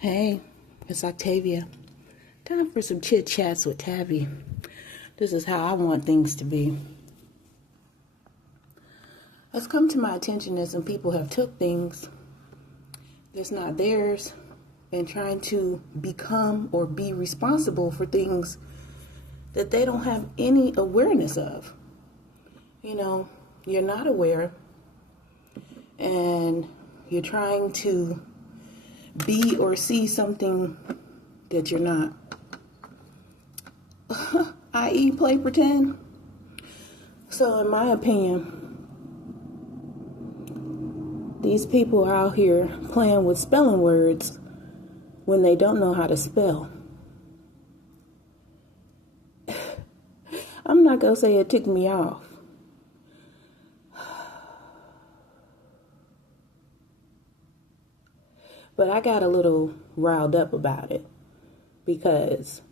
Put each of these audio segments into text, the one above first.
Hey, it's Octavia. Time for some chit chats with Tavy. This is how I want things to be. It's come to my attention that some people have took things that's not theirs and trying to become or be responsible for things that they don't have any awareness of. You know, you're not aware and you're trying to be or see something that you're not. I.e. play pretend. So in my opinion, these people are out here playing with spelling words when they don't know how to spell. I'm not going to say it ticked me off. But I got a little riled up about it because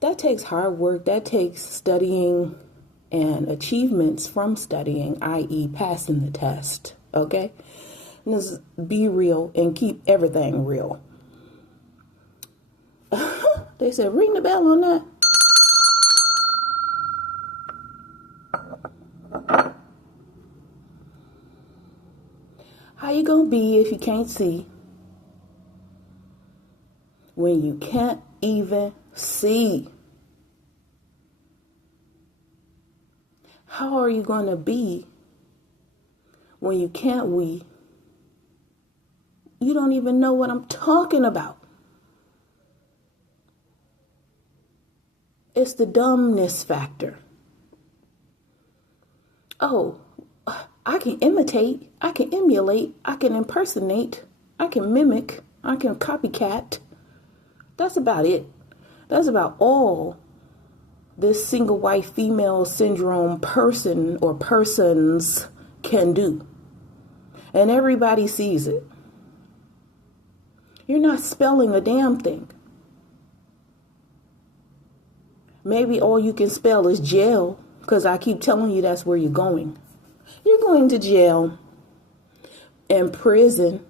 that takes hard work. That takes studying and achievements from studying, i.e. passing the test. Okay? Let's be real and keep everything real. They said, ring the bell on that. How you gonna be if you can't see? When you can't even see? How are you going to be when you can't we? You don't even know what I'm talking about. It's the dumbness factor. Oh, I can imitate, I can emulate, I can impersonate, I can mimic, I can copycat. That's about it. That's about all this single white female syndrome person or persons can do. And everybody sees it. You're not spelling a damn thing. Maybe all you can spell is jail, because I keep telling you that's where you're going. You're going to jail, and prison,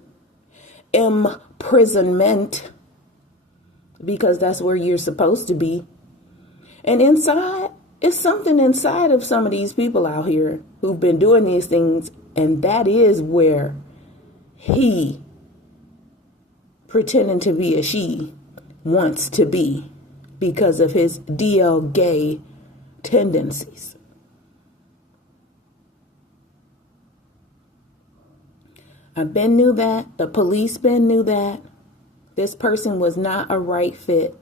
imprisonment, because that's where you're supposed to be. And inside, it's something inside of some of these people out here who've been doing these things, and that is where he, pretending to be a she, wants to be because of his DL gay tendencies. I've been knew that. The police been knew that. This person was not a right fit.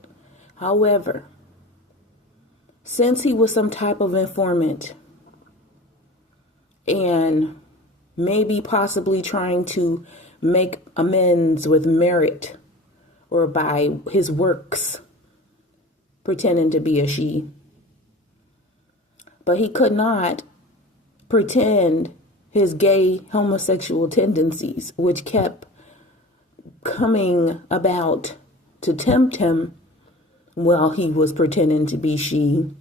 However, since he was some type of informant and maybe possibly trying to make amends with merit or by his works, pretending to be a she, but he could not pretend his gay homosexual tendencies, which kept coming about to tempt him while he was pretending to be she.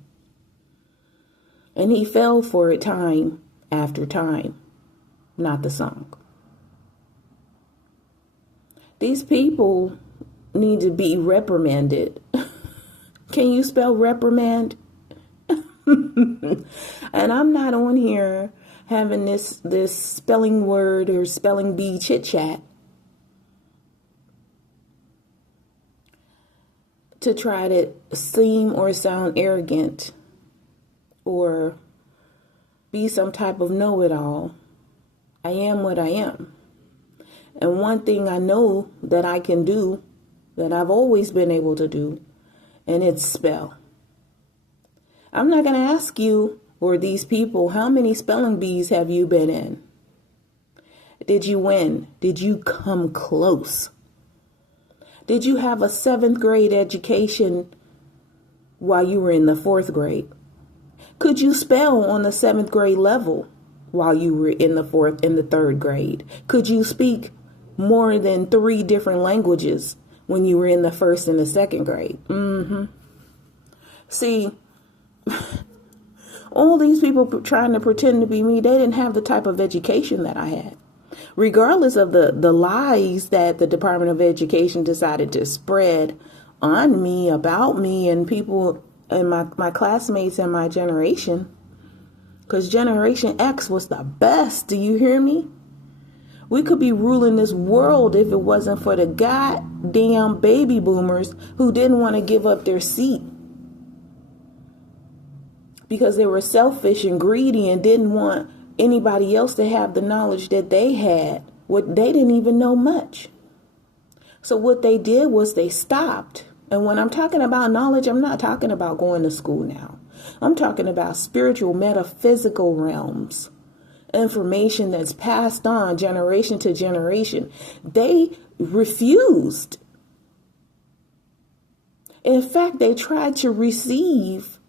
And he fell for it time after time. Not the song. These people need to be reprimanded. Can you spell reprimand? And I'm not on here having this spelling word or spelling bee chit chat to try to seem or sound arrogant or be some type of know-it-all. I am what I am. And one thing I know that I can do, that I've always been able to do, and it's spell. I'm not going to ask you or these people, how many spelling bees have you been in? Did you win? Did you come close? Did you have a 7th grade education while you were in the 4th grade? Could you spell on the 7th grade level while you were in the 4th and the 3rd grade? Could you speak more than 3 different languages when you were in the 1st and the 2nd grade? See, all these people trying to pretend to be me, they didn't have the type of education that I had. regardless of the lies that the Department of Education decided to spread on me, about me, and people and my classmates and my generation. Because Generation X was the best. Do you hear me? We could be ruling this world if it wasn't for the goddamn baby boomers who didn't want to give up their seat because they were selfish and greedy and didn't want anybody else to have the knowledge that they had. What they didn't even know much. So what they did was they stopped. And when I'm talking about knowledge, I'm not talking about going to school now. I'm talking about spiritual, metaphysical realms. Information that's passed on generation to generation. They refused. In fact, they tried to receive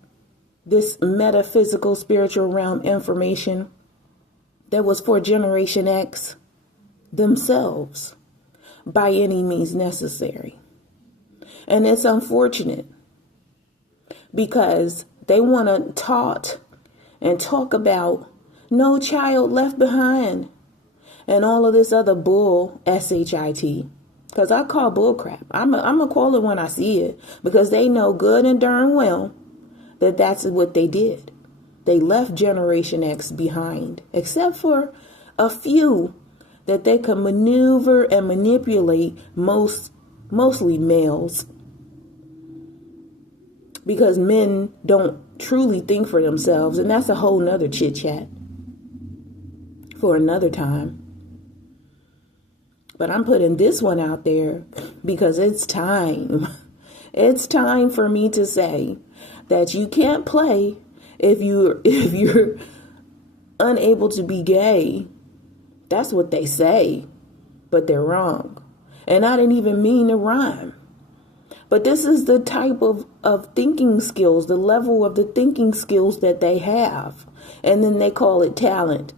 this metaphysical, spiritual realm information that was for Generation X themselves by any means necessary. And it's unfortunate because they want to taught and talk about no child left behind and all of this other bull, S-H-I-T. Because I call bull crap. I'm going to call it when I see it because they know good and darn well that that's what they did. They left Generation X behind, except for a few that they can maneuver and manipulate, mostly males. Because men don't truly think for themselves, and that's a whole nother chit chat for another time. But I'm putting this one out there because it's time. It's time for me to say that you can't play if you're unable to be gay. That's what they say, but they're wrong. And I didn't even mean to rhyme. But this is the type of thinking skills, the level of the thinking skills that they have. And then they call it talent.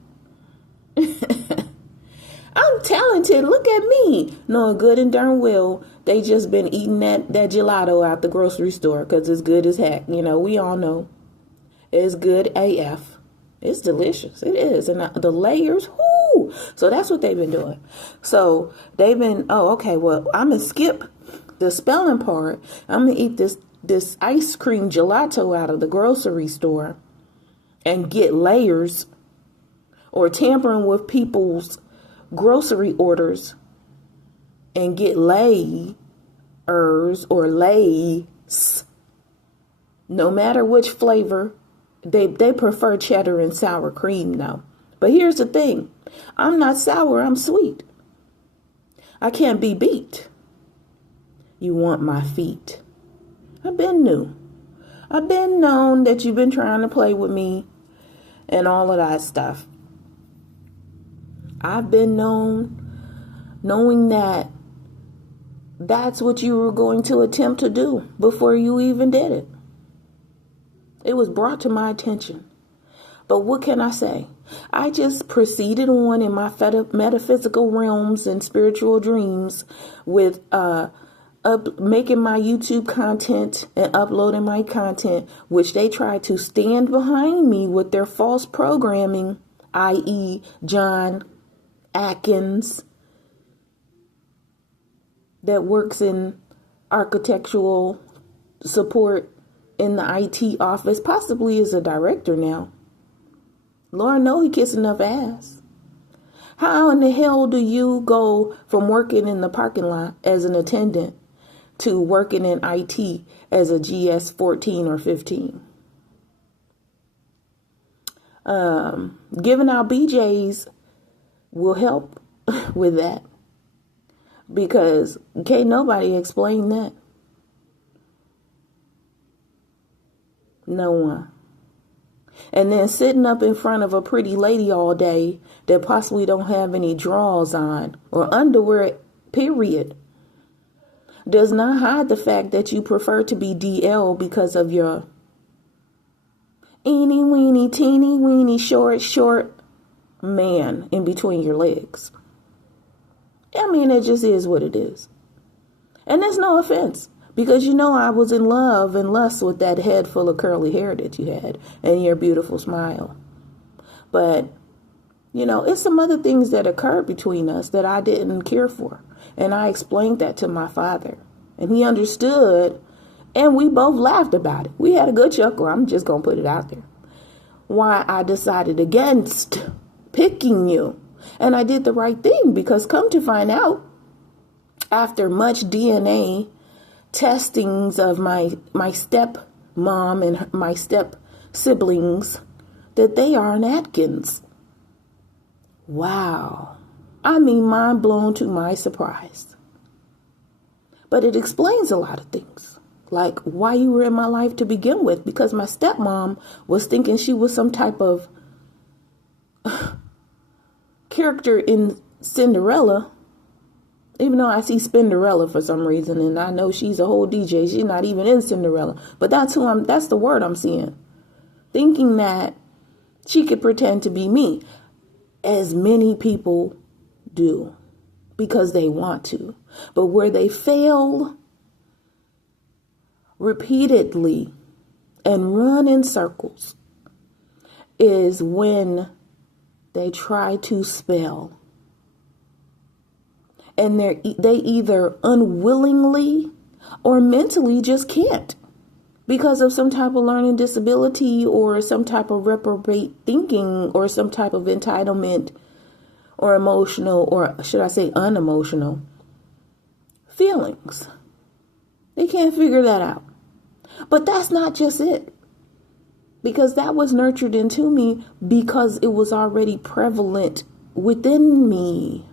I'm talented. Look at me. Knowing good and darn well they just been eating that gelato out the grocery store because it's good as heck. You know, we all know it's good AF. It's delicious. It is. And the layers, whoo. So that's what they've been doing. So they've been, well, I'm going to skip the spelling part. I'm going to eat this ice cream gelato out of the grocery store and get layers, or tampering with people's grocery orders and get layers or lays. No matter which flavor, they prefer cheddar and sour cream now. But here's the thing. I'm not sour, I'm sweet. I can't be beat. You want my feet. I've been new. I've been known that you've been trying to play with me and all of that stuff. I've been knowing that that's what you were going to attempt to do before you even did it. It was brought to my attention. But what can I say? I just proceeded on in my metaphysical realms and spiritual dreams with making my YouTube content and uploading my content, which they tried to stand behind me with their false programming, i.e. John Atkins, that works in architectural support in the IT office, possibly is a director now. Lord know he kissed enough ass. How in the hell do you go from working in the parking lot as an attendant to working in IT as a GS 14 or 15? Giving out BJs will help with that, because can't nobody explain that. No one. And then sitting up in front of a pretty lady all day that possibly don't have any drawers on or underwear, period, does not hide the fact that you prefer to be DL because of your eeny weeny teeny weeny short man in between your legs. I mean, it just is what it is. And there's no offense, because you know I was in love and lust with that head full of curly hair that you had and your beautiful smile. But It's some other things that occurred between us that I didn't care for. And I explained that to my father. And he understood. And we both laughed about it. We had a good chuckle. I'm just going to put it out there. Why I decided against picking you. And I did the right thing, because come to find out, after much DNA testings of my step mom and my step siblings, that they are an Atkins. Wow. I mean, mind blown to my surprise. But it explains a lot of things, like why you were in my life to begin with, because my stepmom was thinking she was some type of character in Cinderella, even though I see Spinderella for some reason, and I know she's a whole DJ. She's not even in Cinderella, but that's the word I'm seeing. Thinking that she could pretend to be me, as many people do, because they want to. But where they fail repeatedly and run in circles is when they try to spell. And they either unwillingly or mentally just can't, because of some type of learning disability or some type of reprobate thinking or some type of entitlement or emotional, or should I say unemotional feelings. They can't figure that out. But that's not just it, because that was nurtured into me because it was already prevalent within me.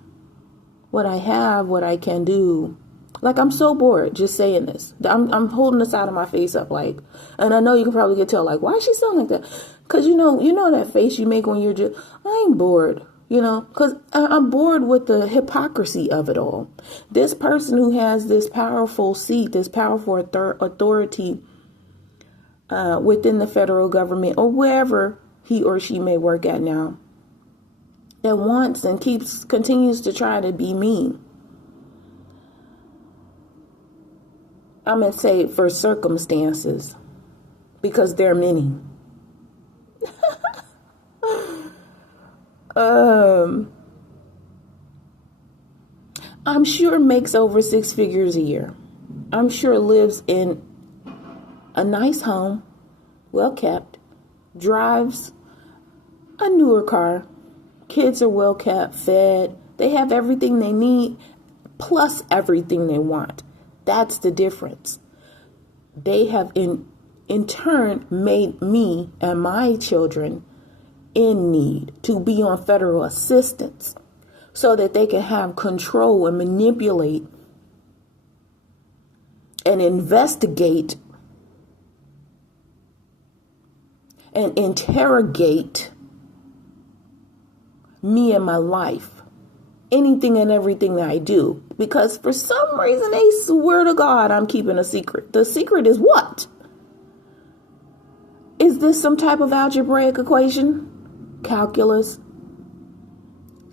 What I have, what I can do. Like, I'm so bored just saying this. I'm holding the side of my face up, like, and I know you can probably get tell, like, why is she sound like that? Because you know that face you make when you're just, I'm bored, because I'm bored with the hypocrisy of it all. This person who has this powerful seat, this powerful authority within the federal government or wherever he or she may work at now, that wants and continues to try to be me. I'm going to say for circumstances, because there are many. I'm sure makes over 6 figures a year. I'm sure lives in a nice home, well kept, drives a newer car. Kids are well kept, fed. They have everything they need, plus everything they want. That's the difference. They have in turn made me and my children in need to be on federal assistance so that they can have control and manipulate and investigate and interrogate me and my life, anything and everything that I do, because for some reason they swear to God I'm keeping a secret. The secret is what? Is this some type of algebraic equation? Calculus?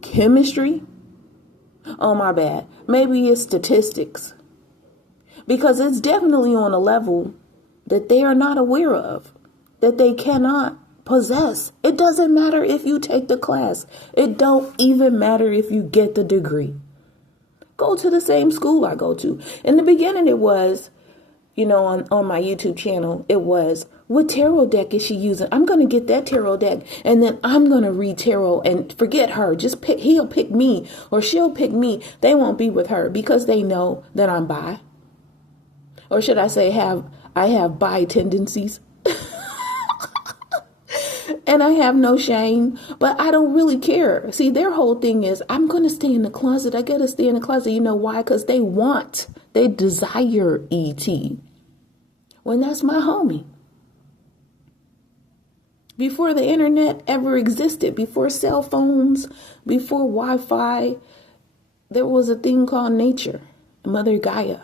Chemistry? Oh, my bad. Maybe it's statistics, because it's definitely on a level that they are not aware of, that they cannot possess. It doesn't matter if you take the class. It don't even matter if you get the degree. Go to the same school I go to. In the beginning, it was, on my YouTube channel, it was, what tarot deck is she using? I'm going to get that tarot deck, and then I'm going to read tarot and forget her. He'll pick me or she'll pick me. They won't be with her because they know that I'm bi. Or should I say I have bi tendencies. And I have no shame, but I don't really care. See, their whole thing is, I'm going to stay in the closet. I got to stay in the closet. You know why? Because they desire E.T. When that's my homie. Before the internet ever existed, before cell phones, before Wi-Fi, there was a thing called nature, Mother Gaia,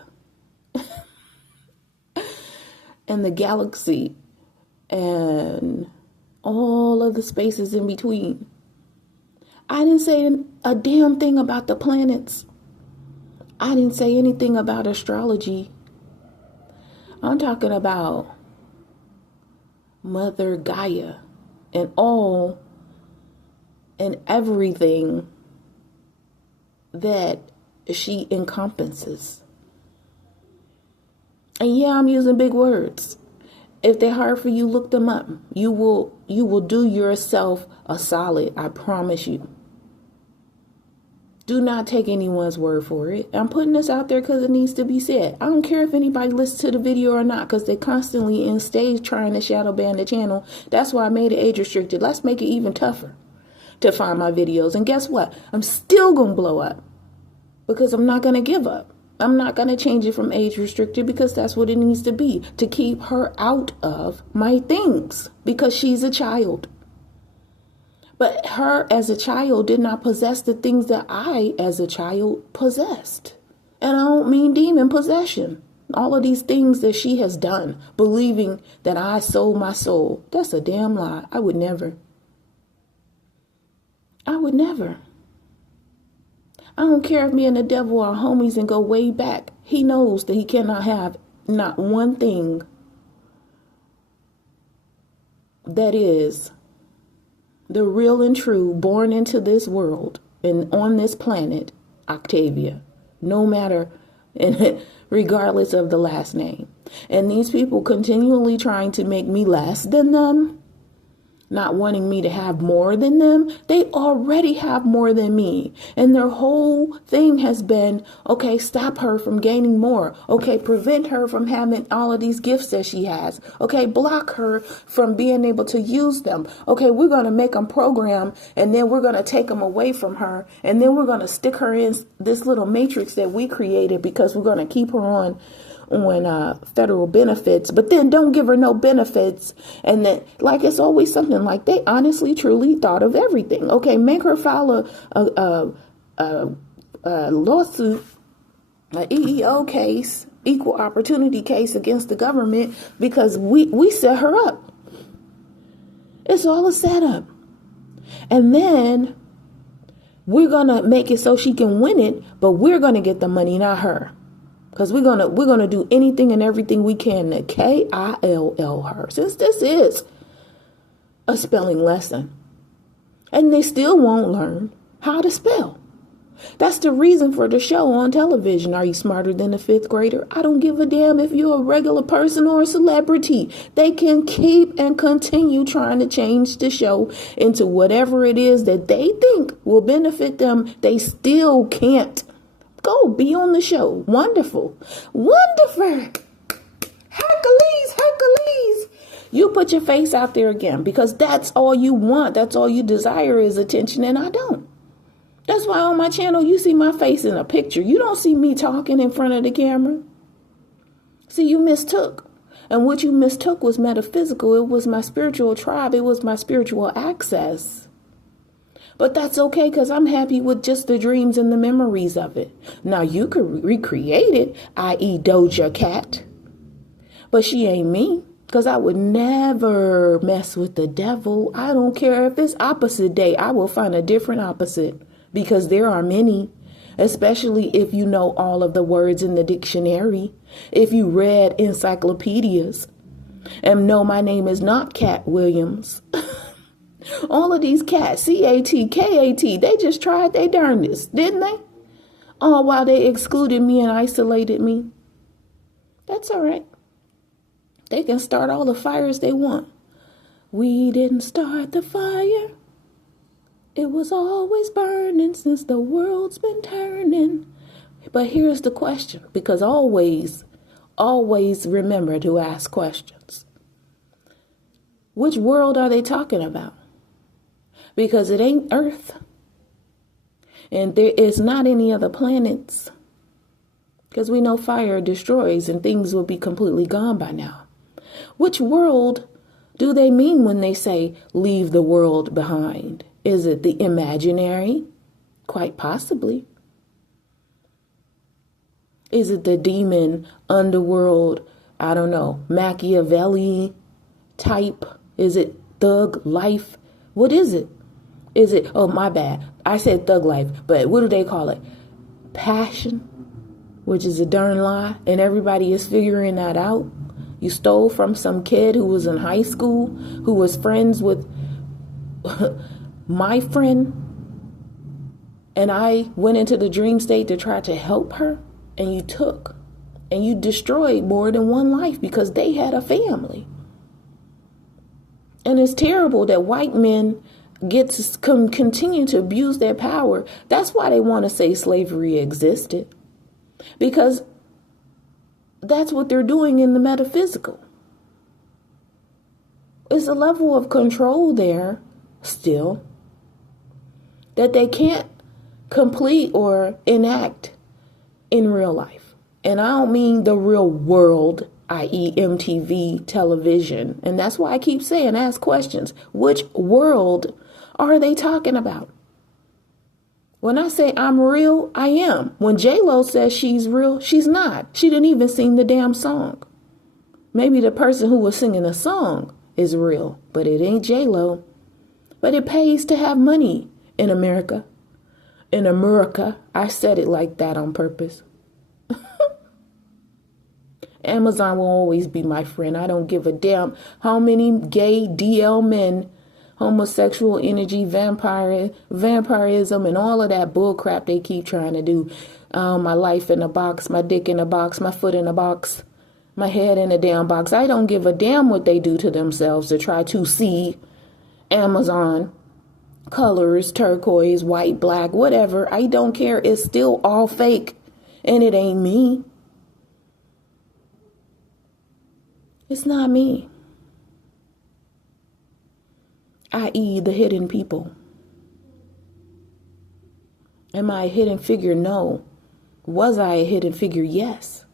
and the galaxy, and all of the spaces in between. I didn't say a damn thing about the planets. I didn't say anything about astrology. I'm talking about Mother Gaia and all and everything that she encompasses. And yeah, I'm using big words. If they're hard for you, look them up. You will do yourself a solid, I promise you. Do not take anyone's word for it. I'm putting this out there because it needs to be said. I don't care if anybody listens to the video or not, because they're constantly in stage trying to shadow ban the channel. That's why I made it age restricted. Let's make it even tougher to find my videos. And guess what? I'm still going to blow up because I'm not going to give up. I'm not going to change it from age restricted because that's what it needs to be, to keep her out of my things because she's a child. But her as a child did not possess the things that I as a child possessed. And I don't mean demon possession. All of these things that she has done, believing that I sold my soul. That's a damn lie. I would never. I would never. I don't care if me and the devil are homies and go way back. He knows that he cannot have not one thing that is the real and true born into this world and on this planet, Octavia, no matter, and regardless of the last name. And these people continually trying to make me less than them, not wanting me to have more than them. They already have more than me. And their whole thing has been, okay, stop her from gaining more. Okay, prevent her from having all of these gifts that she has. Okay, block her from being able to use them. Okay, we're going to make them program, and then we're going to take them away from her. And then we're going to stick her in this little matrix that we created because we're going to keep her on federal benefits, but then don't give her no benefits. And then, like, it's always something like they honestly, truly thought of everything. Okay, make her file a lawsuit, an EEO case, equal opportunity case against the government because we set her up. It's all a setup. And then we're going to make it so she can win it, but we're going to get the money, not her. Because we're gonna do anything and everything we can to KILL her. Since this is a spelling lesson. And they still won't learn how to spell. That's the reason for the show on television. Are you smarter than a fifth grader? I don't give a damn if you're a regular person or a celebrity. They can keep and continue trying to change the show into whatever it is that they think will benefit them. They still can't. Go be on the show. Wonderful. Wonderful. Hercules. You put your face out there again because that's all you want. That's all you desire is attention, and I don't. That's why on my channel you see my face in a picture. You don't see me talking in front of the camera. See, you mistook. And what you mistook was metaphysical. It was my spiritual tribe. It was my spiritual access. But that's okay because I'm happy with just the dreams and the memories of it. Now you could recreate it, i.e. Doja Cat. But she ain't me because I would never mess with the devil. I don't care if it's opposite day. I will find a different opposite because there are many, especially if you know all of the words in the dictionary. If you read encyclopedias and know my name is not Cat Williams. All of these cats, C-A-T, K-A-T, they just tried their darndest, didn't they? All while they excluded me and isolated me. That's all right. They can start all the fires they want. We didn't start the fire. It was always burning since the world's been turning. But here's the question, because always remember to ask questions. Which world are they talking about? Because it ain't Earth. And there is not any other planets. Because we know fire destroys and things will be completely gone by now. Which world do they mean when they say leave the world behind? Is it the imaginary? Quite possibly. Is it the demon underworld? I don't know. Machiavelli type? Is it thug life? What is it? Is it, oh, my bad. I said thug life, but what do they call it? Passion, which is a darn lie, and everybody is figuring that out. You stole from some kid who was in high school, who was friends with my friend and I went into the dream state to try to help her, and you took and you destroyed more than one life because they had a family. And it's terrible that white men get to continue to abuse their power. That's why they want to say slavery existed, because that's what they're doing in the metaphysical. It's a level of control there still that they can't complete or enact in real life. And I don't mean the real world, i.e. MTV television. And that's why I keep saying, ask questions. Which world are they talking about? When I say I'm real, I am. When J-Lo says she's real, she's not. She didn't even sing the damn song. Maybe the person who was singing the song is real, but it ain't J-Lo. But it pays to have money in America. In America, I said it like that on purpose. Amazon will always be my friend. I don't give a damn how many gay DL men, homosexual energy, vampirism, and all of that bull crap they keep trying to do. My life in a box, my dick in a box, my foot in a box, my head in a damn box. I don't give a damn what they do to themselves to try to see Amazon colors, turquoise, white, black, whatever. I don't care. It's still all fake, and it ain't me. It's not me. I.e. the hidden people. Am I a hidden figure? No. Was I a hidden figure? Yes.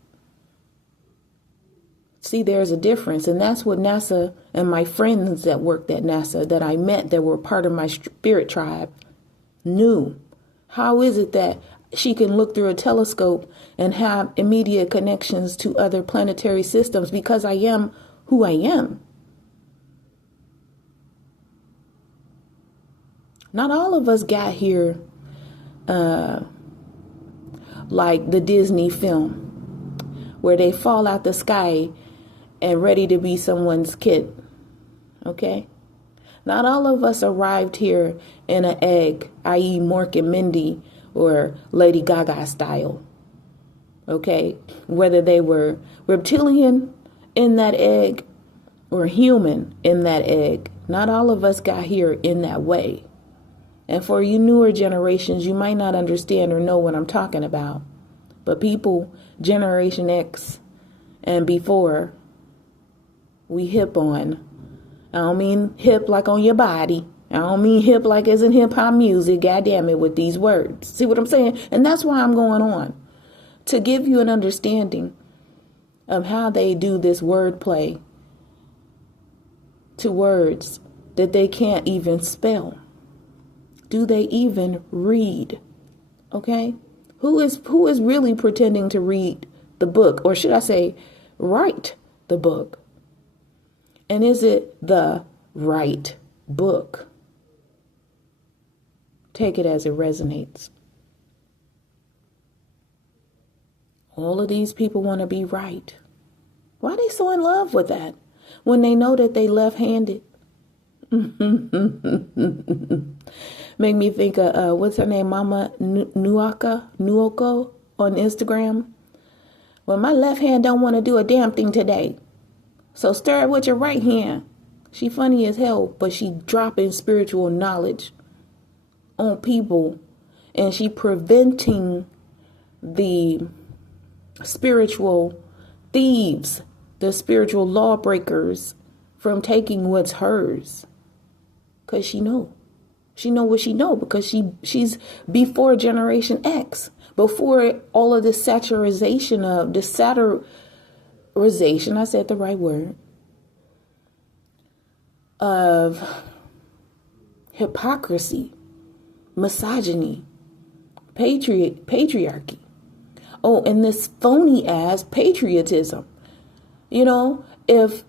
See, there's a difference. And that's what NASA and my friends that worked at NASA that I met that were part of my spirit tribe knew. How is it that she can look through a telescope and have immediate connections to other planetary systems? Because I am who I am. Not all of us got here like the Disney film, where they fall out the sky and ready to be someone's kid. Okay? Not all of us arrived here in an egg, i.e. Mork and Mindy or Lady Gaga style. Okay? Whether they were reptilian in that egg or human in that egg, not all of us got here in that way. And for you newer generations, you might not understand or know what I'm talking about. But people, Generation X and before, we hip on. I don't mean hip like on your body. I don't mean hip like as in hip hop music. God damn it, with these words. See what I'm saying? And that's why I'm going on. To give you an understanding of how they do this wordplay to words that they can't even spell. Do they even read? Okay? Who is really pretending to read the book? Or should I say, write the book? And is it the right book? Take it as it resonates. All of these people want to be right. Why are they so in love with that when they know that they left-handed? Make me think of, what's her name, Mama Nuoko on Instagram. Well, my left hand don't want to do a damn thing today. So stir it with your right hand. She funny as hell, but she dropping spiritual knowledge on people. And she preventing the spiritual thieves, the spiritual lawbreakers from taking what's hers. Because she know. She know what she know because she's before Generation X. Before all of this saturization of the satirization, I said the right word, of hypocrisy, misogyny, patriarchy. Oh, and this phony ass patriotism. You know, if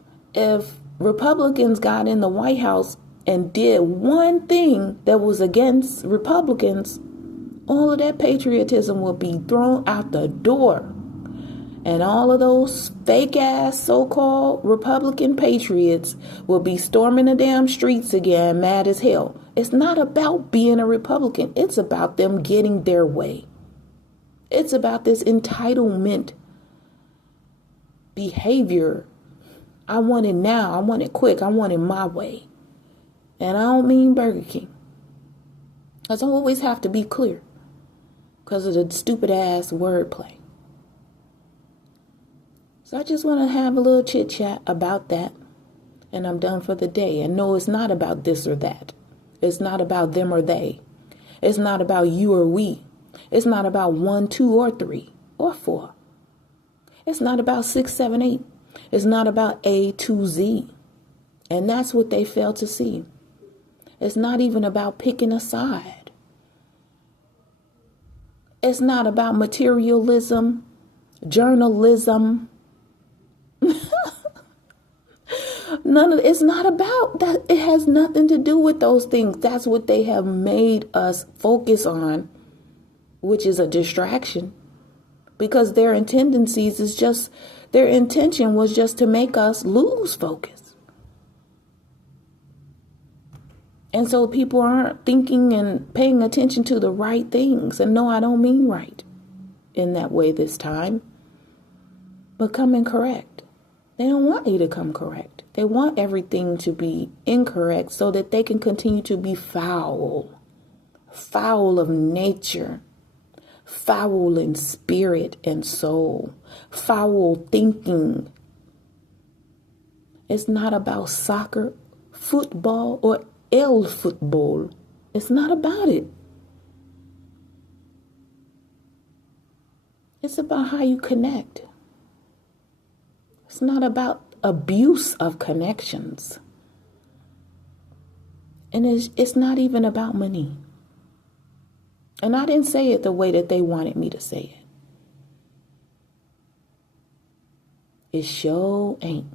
Republicans got in the White House and did one thing that was against Republicans, all of that patriotism will be thrown out the door. And all of those fake ass so-called Republican patriots will be storming the damn streets again, mad as hell. It's not about being a Republican. It's about them getting their way. It's about this entitlement behavior. I want it now. I want it quick. I want it my way. And I don't mean Burger King. I always have to be clear because of the stupid ass wordplay. So I just want to have a little chit chat about that. And I'm done for the day. And no, it's not about this or that. It's not about them or they. It's not about you or we. It's not about 1, 2, or 3, or 4. It's not about 6, 7, 8. It's not about A to Z. And that's what they fail to see. It's not even about picking a side. It's not about materialism, journalism. It's not about that. It has nothing to do with those things. That's what they have made us focus on, which is a distraction, because their intention was just to make us lose focus. And so people aren't thinking and paying attention to the right things. And no, I don't mean right in that way this time, but coming correct. They don't want you to come correct. They want everything to be incorrect so that they can continue to be foul of nature, foul in spirit and soul, foul thinking. It's not about soccer, football, or el football. It's not about it. It's about how you connect. It's not about abuse of connections. And it's not even about money. And I didn't say it the way that they wanted me to say it. It sure ain't.